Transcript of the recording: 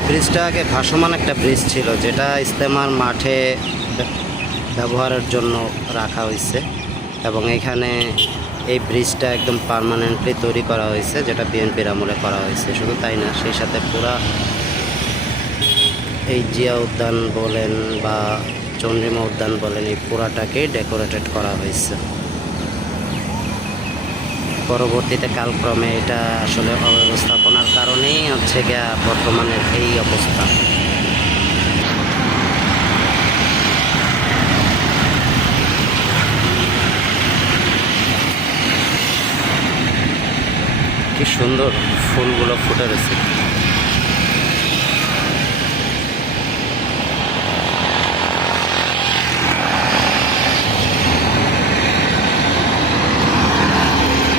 এই ব্রিজটা আগে ভাসমান একটা ব্রিজ ছিল, যেটা ইস্তেমার মাঠে ব্যবহারের জন্য রাখা হয়েছে, এবং এখানে এই ব্রিজটা একদম পার্মানেন্টলি তৈরি করা হয়েছে, যেটা বিএনপির আমলে করা হয়েছে। শুধু তাই না, সেই সাথে পুরা এই জিয়া উদ্যান বলেন বা চন্দ্রিমা উদ্যান বলেন, এই পুরাটাকেই ডেকোরেটেড করা হয়েছে। পরবর্তীতে কালক্রমে এটা আসলে অব্যবস্থাপনার কারণেই হচ্ছে গিয়া বর্তমানের এই অবস্থা। কি সুন্দর ফুলগুলো ফুটে রয়েছে।